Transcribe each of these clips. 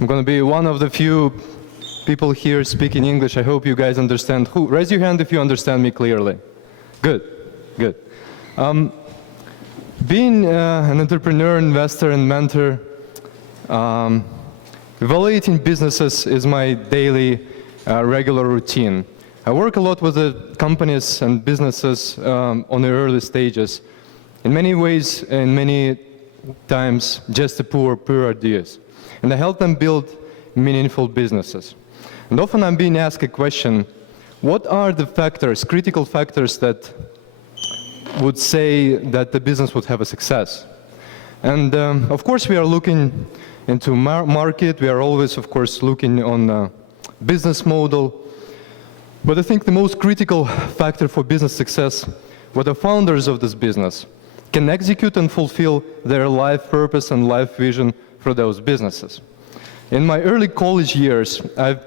I'm going to be one of the few people here speaking English. I hope you guys understand. Raise your hand if you understand me clearly. Good, good. Being an entrepreneur, investor, and mentor, evaluating businesses is my daily regular routine. I work a lot with the companies and businesses on the early stages. In many ways, and many times, just the poor ideas. And I help them build meaningful businesses. And often I'm being asked a question, what are the factors, critical factors that would say that the business would have a success? And of course we are looking into market, we are always of course looking on business model. But I think the most critical factor for business success, what the founders of this business can execute and fulfill their life purpose and life vision for those businesses. In my early college years, I've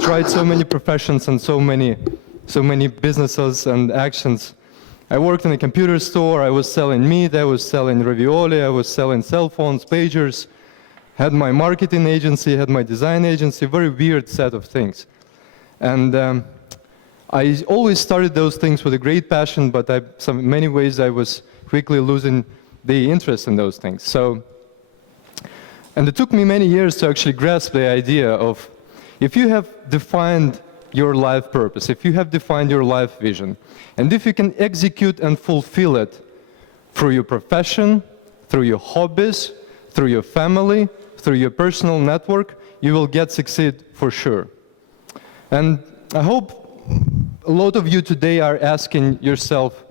tried so many professions and so many businesses and actions. I worked in a computer store, I was selling meat, I was selling ravioli, I was selling cell phones, pagers, had my marketing agency, had my design agency, very weird set of things. And I always started those things with a great passion, but in many ways I was quickly losing the interest in those things. And it took me many years to actually grasp the idea of, if you have defined your life purpose, if you have defined your life vision, and if you can execute and fulfill it through your profession, through your hobbies, through your family, through your personal network, you will succeed for sure. And I hope a lot of you today are asking yourself,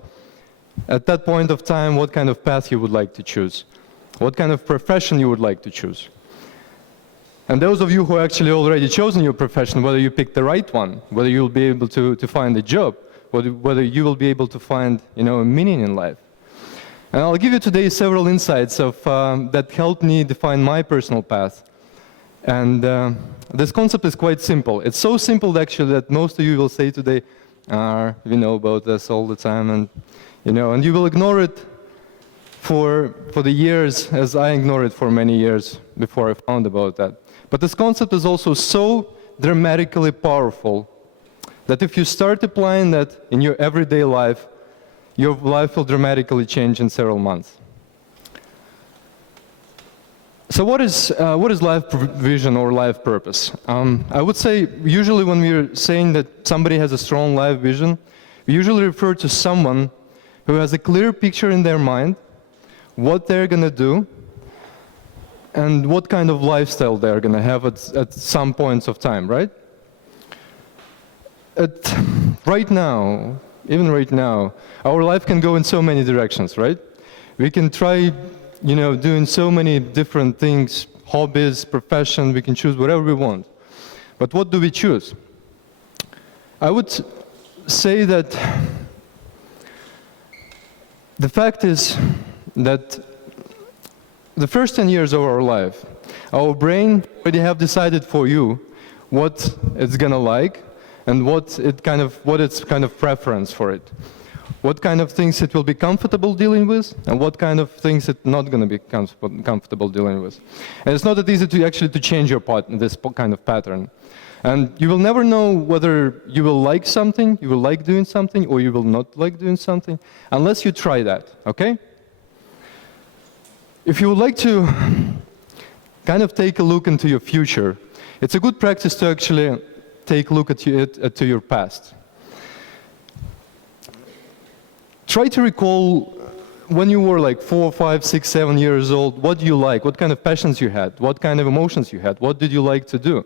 at that point of time, what kind of path you would like to choose, what kind of profession you would like to choose. And those of you who actually already chosen your profession, whether you picked the right one, whether you'll be able to find a job, whether you will be able to find a meaning in life. And I'll give you today several insights that helped me define my personal path. And this concept is quite simple. It's so simple actually that most of you will say today, we know about this all the time, and you will ignore it for the years, as I ignored it for many years before I found about that. But this concept is also so dramatically powerful that if you start applying that in your everyday life, your life will dramatically change in several months. So what is life vision or life purpose? I would say usually when we're saying that somebody has a strong life vision, we usually refer to someone who has a clear picture in their mind, what they're going to do, and what kind of lifestyle they're going to have at some points of time, right? Right now, even right now, our life can go in so many directions, right? We can try doing so many different things, hobbies, profession, we can choose whatever we want. But what do we choose? I would say that the fact is that the first 10 years of our life, our brain already have decided for you what it's gonna like and what its kind of preference for it. What kind of things it will be comfortable dealing with, and what kind of things it's not going to be comfortable dealing with. And it's not that easy to change your this kind of pattern. And you will never know whether you will like something, you will like doing something, or you will not like doing something, unless you try that, okay? If you would like to kind of take a look into your future, it's a good practice to actually take a look at your past. Try to recall when you were like 4, 5, 6, 7 years old, what do you like, what kind of passions you had, what kind of emotions you had, what did you like to do?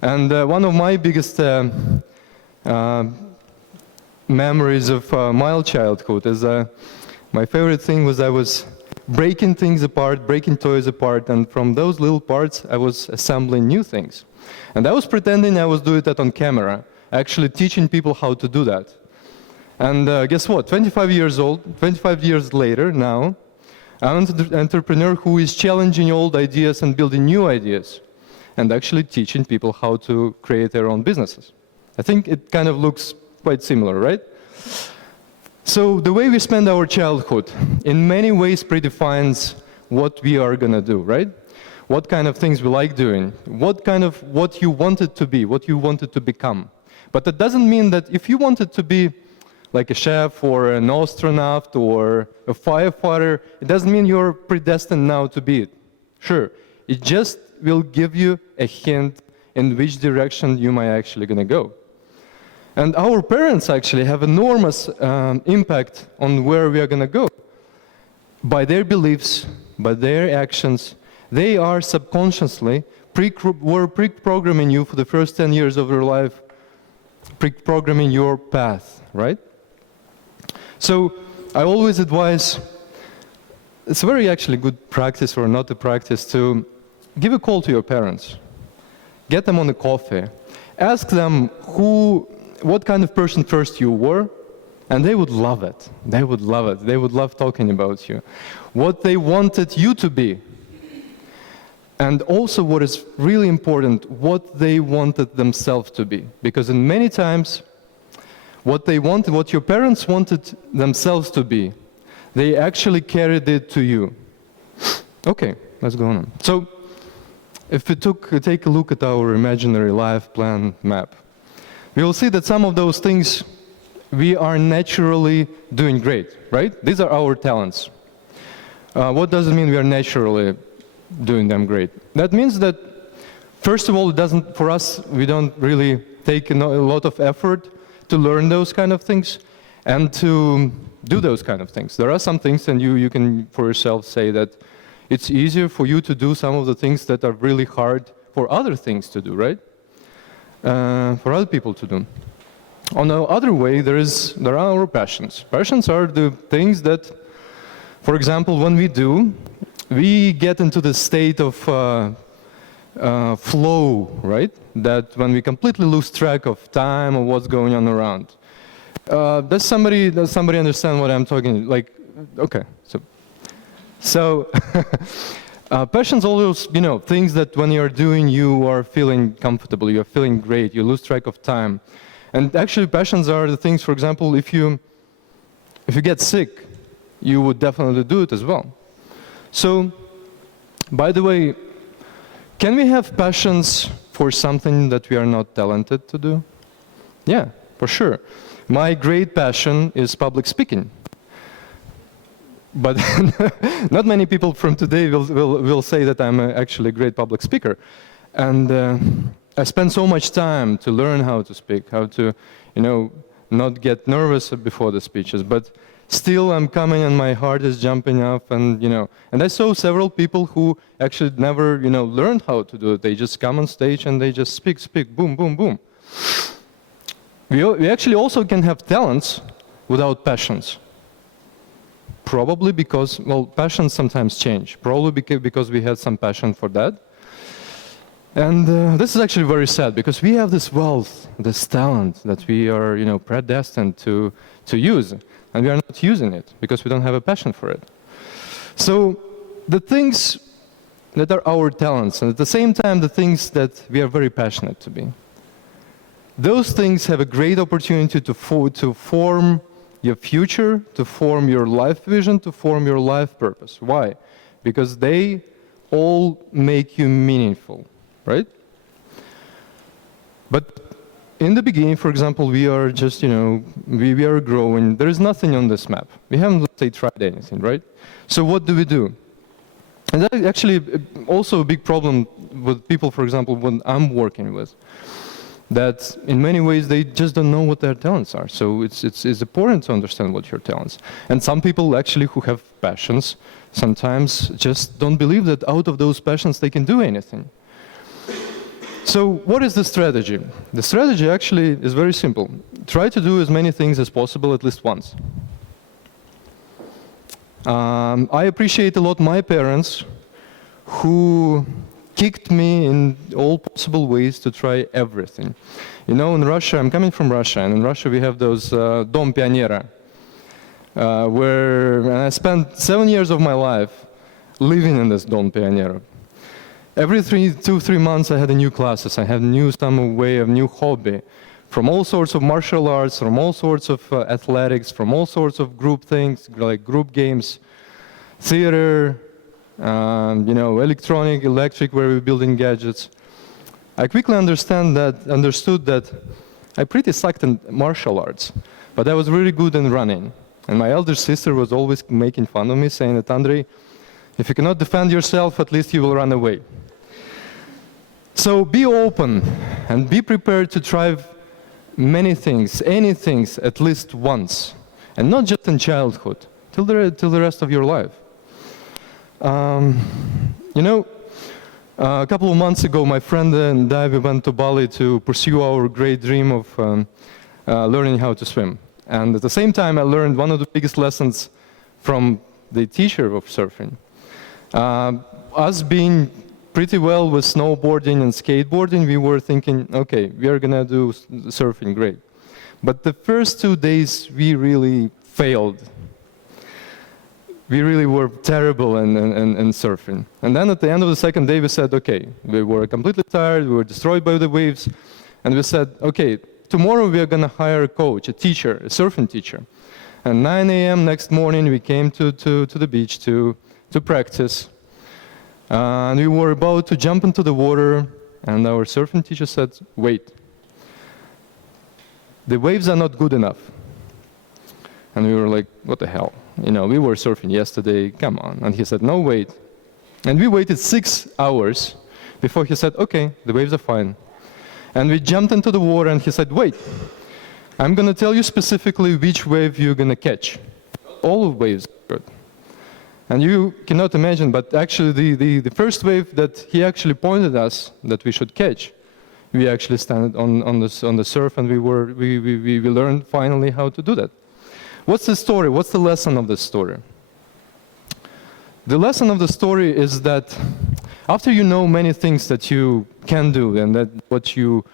And one of my biggest memories of my childhood is my favorite thing was I was breaking things apart, breaking toys apart, and from those little parts I was assembling new things. And I was pretending I was doing that on camera, actually teaching people how to do that. And guess what? 25 years old, 25 years later now, I'm an entrepreneur who is challenging old ideas and building new ideas, and actually teaching people how to create their own businesses. I think it kind of looks quite similar, right? So the way we spend our childhood in many ways predefines what we are going to do, right? what kind of things we like doing, what you wanted to be, what you wanted to become. But that doesn't mean that if you wanted to be like a chef or an astronaut or a firefighter, it doesn't mean you're predestined now to be it. Sure, it just will give you a hint in which direction you might actually gonna go. And our parents actually have enormous impact on where we are gonna go. By their beliefs, by their actions, they are subconsciously pre-programming you for the first 10 years of your life, pre-programming your path, right? So I always advise, it's a very actually good practice or not a practice to give a call to your parents. Get them on a coffee. Ask them what kind of person first you were, and they would love it. They would love it. They would love talking about you. What they wanted you to be. And also what is really important, what they wanted themselves to be. Because in many times, what your parents wanted themselves to be, they actually carried it to you. Okay, let's go on. So, if we take a look at our imaginary life plan map, we will see that some of those things we are naturally doing great, right? These are our talents. What does it mean we are naturally doing them great? That means that, first of all, for us, we don't really take a lot of effort to learn those kind of things and to do those kind of things. There are some things, and you can for yourself say that it's easier for you to do some of the things that are really hard for other things to do, right? For other people to do. On the other way, there are our passions. Passions are the things that, for example, when we get into the state of flow, right? That when we completely lose track of time or what's going on around. Does somebody understand what I'm talking? Like, okay, so passions are those, things that when you're doing, you are feeling comfortable, you're feeling great, you lose track of time. And actually, passions are the things, for example, if you get sick, you would definitely do it as well. So, by the way, can we have passions for something that we are not talented to do? Yeah, for sure. My great passion is public speaking. But not many people from today will say that I'm actually a great public speaker. And I spend so much time to learn how to speak, how to, not get nervous before the speeches. But still I'm coming and my heart is jumping up and, and I saw several people who actually never, learned how to do it. They just come on stage and they just speak, boom, boom, boom. We actually also can have talents without passions. Probably because, passions sometimes change. Probably because we had some passion for that. And this is actually very sad because we have this wealth, this talent that we are, predestined to use. And we are not using it because we don't have a passion for it. So the things that are our talents, and at the same time the things that we are very passionate to be, those things have a great opportunity to form your future, to form your life vision, to form your life purpose. Why? Because they all make you meaningful, right? But in the beginning, for example, we are just, we are growing. There is nothing on this map. We haven't, let's say, tried anything, right? So what do? And that is actually also a big problem with people, for example, when I'm working with, that in many ways they just don't know what their talents are. So it's important to understand what your talents. And some people actually who have passions sometimes just don't believe that out of those passions they can do anything. So what is the strategy? The strategy actually is very simple. Try to do as many things as possible at least once. I appreciate a lot my parents who kicked me in all possible ways to try everything. In Russia, I'm coming from Russia, and in Russia we have those Dom Pionera, and I spent 7 years of my life living in this Dom Pionera. Every 2-3 months I had a new classes, I had some way of new hobby, from all sorts of martial arts, from all sorts of athletics, from all sorts of group things, like group games, theater, electronic, electric, where we're building gadgets. I quickly understood that I pretty sucked in martial arts, but I was really good in running. And my elder sister was always making fun of me, saying that, Andrey, if you cannot defend yourself, at least you will run away. So be open and be prepared to try many things, any things, at least once. And not just in childhood, till the rest of your life. A couple of months ago, my friend and I, we went to Bali to pursue our great dream of learning how to swim. And at the same time, I learned one of the biggest lessons from the teacher of surfing. Us being pretty well with snowboarding and skateboarding, we were thinking, okay, we are gonna do surfing, great. But the first 2 days, we really failed. We really were terrible in surfing. And then at the end of the second day, we said, okay, we were completely tired, we were destroyed by the waves, and we said, okay, tomorrow we are gonna hire a coach, a teacher, a surfing teacher. And 9 a.m. next morning, we came to the beach to practice. And we were about to jump into the water, and our surfing teacher said, wait, the waves are not good enough. And we were like, what the hell? We were surfing yesterday, come on. And he said, no, wait. And we waited 6 hours before he said, okay, the waves are fine. And we jumped into the water, and he said, wait, I'm going to tell you specifically which wave you're going to catch. All waves are good. And you cannot imagine, but actually the first wave that he actually pointed us that we should catch, we actually stand on the surf, and we learned finally how to do that. What's the story? What's the lesson of the story? The lesson of the story is that after you know many things that you can do and that what you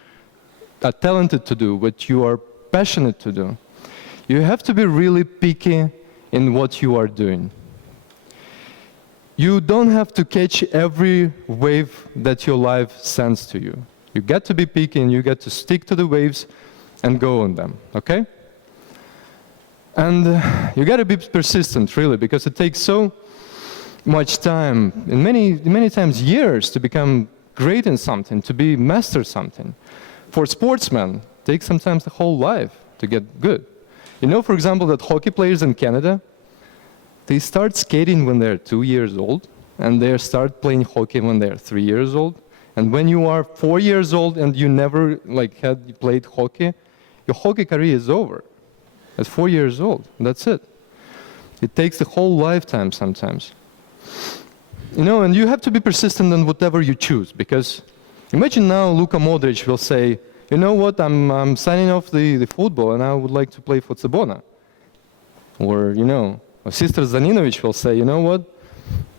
are talented to do, what you are passionate to do, you have to be really picky in what you are doing. You don't have to catch every wave that your life sends to you. You get to be picky, and you get to stick to the waves and go on them, okay? And you got to be persistent, really, because it takes so much time, and many times years, to become great in something, to be master something. For sportsmen, it takes sometimes the whole life to get good. For example, that hockey players in Canada, they start skating when they're 2 years old, and they start playing hockey when they're 3 years old. And when you are 4 years old and you never had played hockey, your hockey career is over. At 4 years old, that's it. It takes the whole lifetime sometimes. And you have to be persistent in whatever you choose, because imagine now Luka Modric will say, you know what, I'm signing off the football and I would like to play for Cibona. Or, Sister Zaninovic will say, you know what,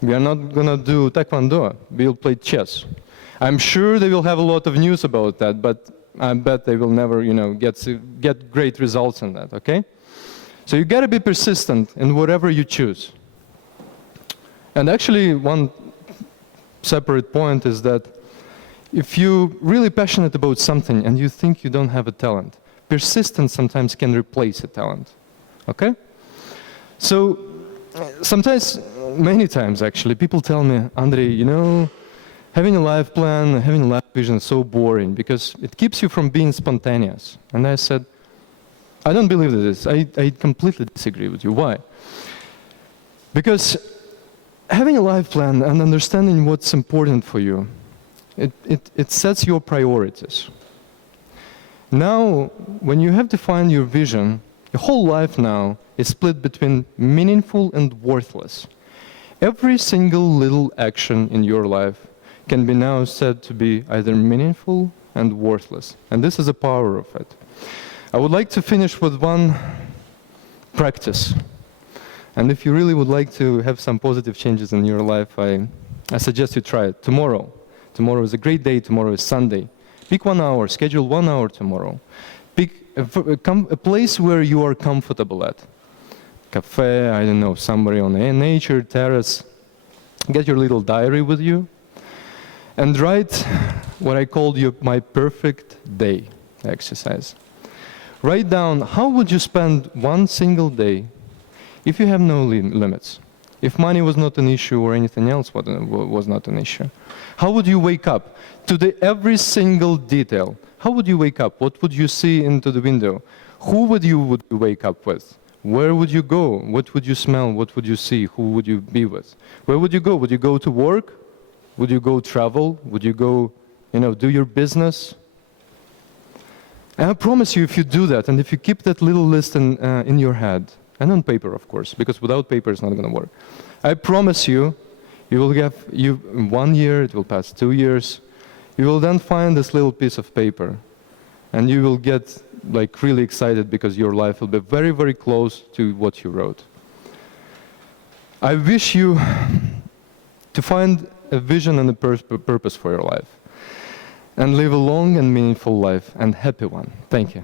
we are not gonna do taekwondo, we'll play chess. I'm sure they will have a lot of news about that, but I bet they will never, get great results in that, okay? So you gotta be persistent in whatever you choose. And actually, one separate point is that if you're really passionate about something and you think you don't have a talent, persistence sometimes can replace a talent, okay? So sometimes, many times actually, people tell me, Andrey, having a life plan, having a life vision is so boring because it keeps you from being spontaneous. And I said, I don't believe this. I completely disagree with you. Why? Because having a life plan and understanding what's important for you, it sets your priorities. Now, when you have defined your vision, your whole life now is split between meaningful and worthless. Every single little action in your life can be now said to be either meaningful and worthless. And this is the power of it. I would like to finish with one practice. And if you really would like to have some positive changes in your life, I suggest you try it tomorrow. Tomorrow is a great day. Tomorrow is Sunday. Pick 1 hour, schedule 1 hour tomorrow. Pick a place where you are comfortable at. Cafe, I don't know, somewhere on a nature terrace. Get your little diary with you and write what I called my perfect day exercise. Write down how would you spend one single day if you have no limits. if money was not an issue or anything else was not an issue? How would you wake up to every single detail? How would you wake up? What would you see into the window? Who would you wake up with? Where would you go? What would you smell? What would you see? Who would you be with? Where would you go? Would you go to work? Would you go travel? Would you go, do your business? And I promise you, if you do that, and if you keep that little list in your head, and on paper, of course, because without paper it's not going to work. I promise you, you will have, in 1 year, it will pass 2 years, you will then find this little piece of paper, and you will get really excited because your life will be very, very close to what you wrote. I wish you to find a vision and a purpose for your life, and live a long and meaningful life, and happy one. Thank you.